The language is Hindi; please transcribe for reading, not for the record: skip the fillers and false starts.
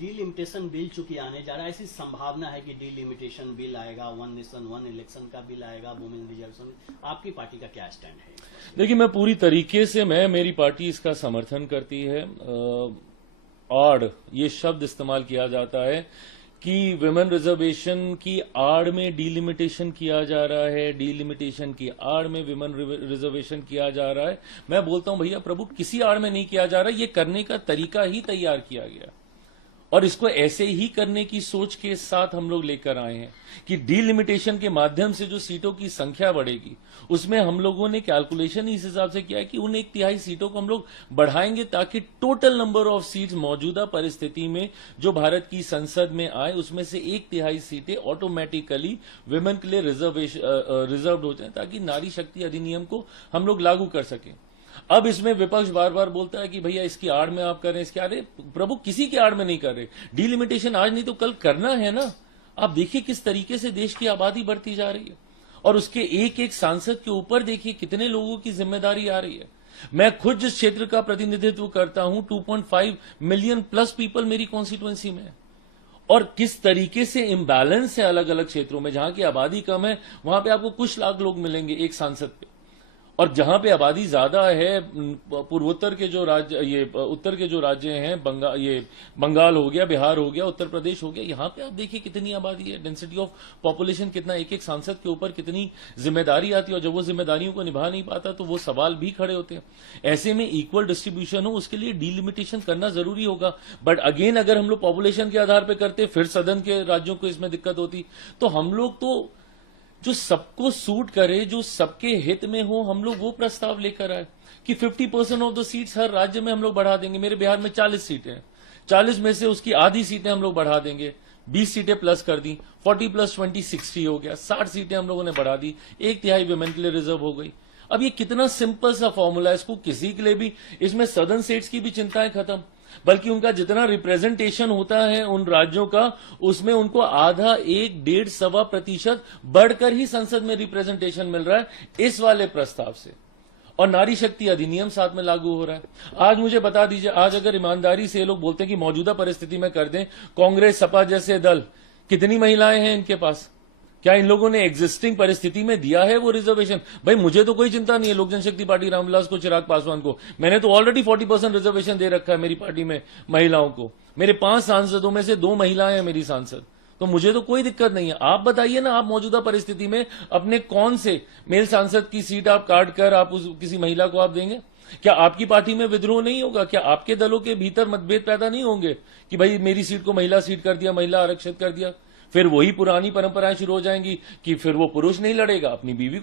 डीलिमिटेशन बिल चूंकि आने जा रहा है, ऐसी संभावना है कि डीलिमिटेशन बिल आएगा, वन नेशन वन इलेक्शन का बिल आएगा, वुमेन रिजर्वेशन, आपकी पार्टी का क्या स्टैंड है? देखिए, मैं पूरी तरीके से मेरी पार्टी इसका समर्थन करती है। आड़ ये शब्द इस्तेमाल किया जाता है कि विमेन रिजर्वेशन की आड़ में डीलिमिटेशन किया जा रहा है, डीलिमिटेशन की आड़ में विमेन रिजर्वेशन किया जा रहा है। मैं बोलता हूं भैया प्रभु, किसी आड़ में नहीं किया जा रहा, ये करने का तरीका ही तैयार किया गया और इसको ऐसे ही करने की सोच के साथ हम लोग लेकर आए हैं कि डीलिमिटेशन के माध्यम से जो सीटों की संख्या बढ़ेगी, उसमें हम लोगों ने कैलकुलेशन इस हिसाब से किया है कि उन 1/3 सीटों को हम लोग बढ़ाएंगे ताकि टोटल नंबर ऑफ सीट्स मौजूदा परिस्थिति में जो भारत की संसद में आए, उसमें से 1/3 सीटें ऑटोमेटिकली विमेन के लिए रिजर्व हो जाए ताकि नारी शक्ति अधिनियम को हम लोग लागू कर सकें। अब इसमें विपक्ष बार बार बोलता है कि भैया इसकी आड़ में आप कर रहे हैं, इसके आड़ प्रभु किसी की आड़ में नहीं कर रहे। डीलिमिटेशन आज नहीं तो कल करना है ना। आप देखिए किस तरीके से देश की आबादी बढ़ती जा रही है और उसके एक एक सांसद के ऊपर देखिए कितने लोगों की जिम्मेदारी आ रही है। मैं खुद जिस क्षेत्र का प्रतिनिधित्व करता हूं, 2.5 मिलियन प्लस पीपल मेरी कॉन्स्टिट्यूएंसी में है और किस तरीके से इम्बैलेंस है अलग अलग क्षेत्रों में। जहां की आबादी कम है वहां पे आपको कुछ लाख लोग मिलेंगे एक सांसद पे, और जहां पे आबादी ज्यादा है, पूर्वोत्तर के जो राज्य, ये उत्तर के जो राज्य हैं, बंगाल हो गया, बिहार हो गया, उत्तर प्रदेश हो गया, यहां पे आप देखिए कितनी आबादी है, डेंसिटी ऑफ पॉपुलेशन कितना, एक एक सांसद के ऊपर कितनी जिम्मेदारी आती है और जब वो जिम्मेदारियों को निभा नहीं पाता तो वो सवाल भी खड़े होते हैं। ऐसे में इक्वल डिस्ट्रीब्यूशन हो, उसके लिए डीलिमिटेशन करना जरूरी होगा। बट अगेन अगर हम लोग पॉपुलेशन के आधार पर करते फिर सदन के राज्यों को इसमें दिक्कत होती। तो हम लोग तो जो सबको सूट करे, जो सबके हित में हो, हम लोग वो प्रस्ताव लेकर आए कि 50% ऑफ द सीट्स हर राज्य में हम लोग बढ़ा देंगे। मेरे बिहार में 40 सीटें हैं, 40 में से उसकी आधी सीटें हम लोग बढ़ा देंगे, 20 सीटें प्लस कर दी, 40 + 20 60 हो गया, 60 सीटें हम लोगों ने बढ़ा दी, 1/3 विमेन के लिए रिजर्व हो गई। अब ये कितना सिंपल सा फॉर्मूला है, इसको किसी के लिए भी, इसमें सदन सीट्स की भी चिंताएं खत्म, बल्कि उनका जितना रिप्रेजेंटेशन होता है उन राज्यों का, उसमें उनको आधा, 1, 1.5, सवा % बढ़कर ही संसद में रिप्रेजेंटेशन मिल रहा है इस वाले प्रस्ताव से। और नारी शक्ति अधिनियम साथ में लागू हो रहा है। आज मुझे बता दीजिए, आज अगर ईमानदारी से लोग बोलते हैं कि मौजूदा परिस्थिति में कर दें, कांग्रेस सपा जैसे दल, कितनी महिलाएं हैं इनके पास? क्या इन लोगों ने एग्जिस्टिंग परिस्थिति में दिया है वो रिजर्वेशन? भाई मुझे तो कोई चिंता नहीं है, लोक जनशक्ति पार्टी रामविलास को, चिराग पासवान को, मैंने तो ऑलरेडी 40% रिजर्वेशन दे रखा है मेरी पार्टी में महिलाओं को। मेरे 5 सांसदों में से 2 महिलाएं हैं मेरी सांसद, तो मुझे तो कोई दिक्कत नहीं है। आप बताइए ना, आप मौजूदा परिस्थिति में अपने कौन से मेल सांसद की सीट आप काट कर आप किसी महिला को आप देंगे? क्या आपकी पार्टी में विद्रोह नहीं होगा? क्या आपके दलों के भीतर मतभेद पैदा नहीं होंगे कि भाई मेरी सीट को महिला सीट कर दिया, महिला आरक्षित कर दिया? फिर वही पुरानी परंपराएं शुरू हो जाएंगी कि फिर वो पुरुष नहीं लड़ेगा, अपनी बीवी